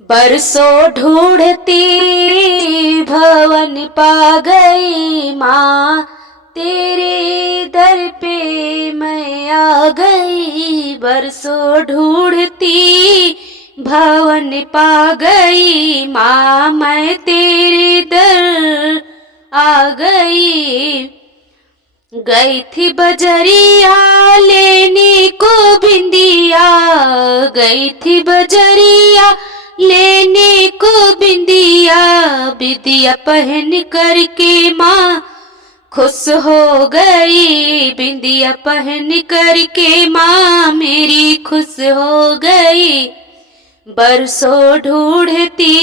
बरसों ढूंढती भवन पा गई माँ, तेरे दर पे मैं आ गई। बरसों ढूंढती भवन पा गई माँ, मैं तेरे दर आ गई। गई थी बजरिया लेने को बिंदिया, गई थी बजरिया लेने को बिंदिया। बिंदिया पहन करके माँ खुश हो गई, बिंदिया पहन करके माँ मेरी खुश हो गई। बरसों ढूंढती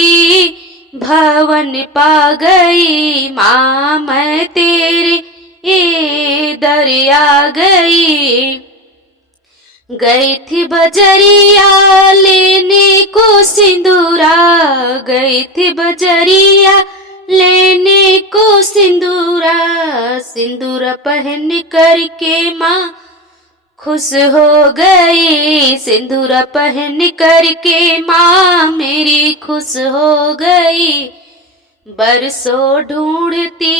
भवन पा गई माँ, मैं तेरे दर आ गई। गई थी बजरिया लेने को सिंदूरा, गई थी बजरिया लेने को सिंदूरा। सिंदूर पहन करके माँ खुश हो गई, सिंदूर पहन करके माँ मेरी खुश हो गई। बरसों ढूंढती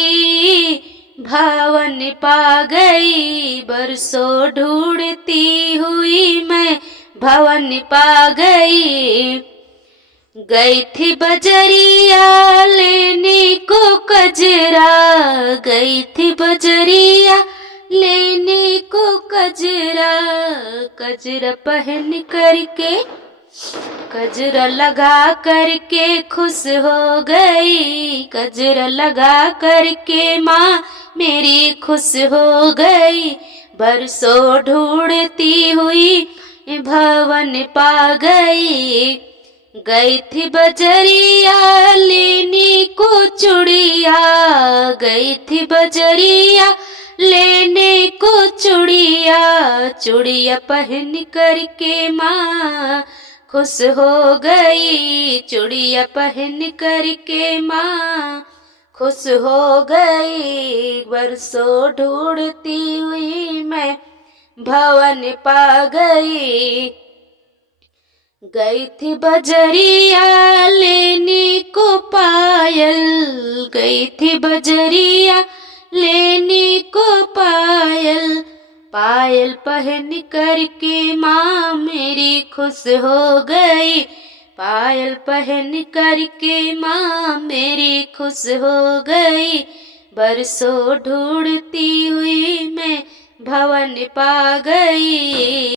भवन पा गई, बरसों ढूंढती हुई मैं भवन पा गई। गई थी बजरिया लेने को कजरा, गई थी बजरिया लेने को कजरा। कजरा पहन करके कजरा लगा करके खुश हो गई, कजरा लगा करके माँ मेरी खुश हो गई। बरसों ढूंढती हुई भवन पा गई। गई थी बजरिया लेने को चूड़िया, गई थी बजरिया लेने को चूड़िया। चूड़िया पहन करके माँ खुश हो गई, चूड़िया पहन करके माँ खुश हो गई। बरसों ढूंढती हुई मैं भवन पा गई। गई थी बजरिया लेने को पायल, गई थी बजरिया लेने को पायल। पायल पहन करके माँ मेरी खुश हो गई, पायल पहन करके माँ मेरी खुश हो गई। बरसों ढूंढती हुई मैं भवन पा गई।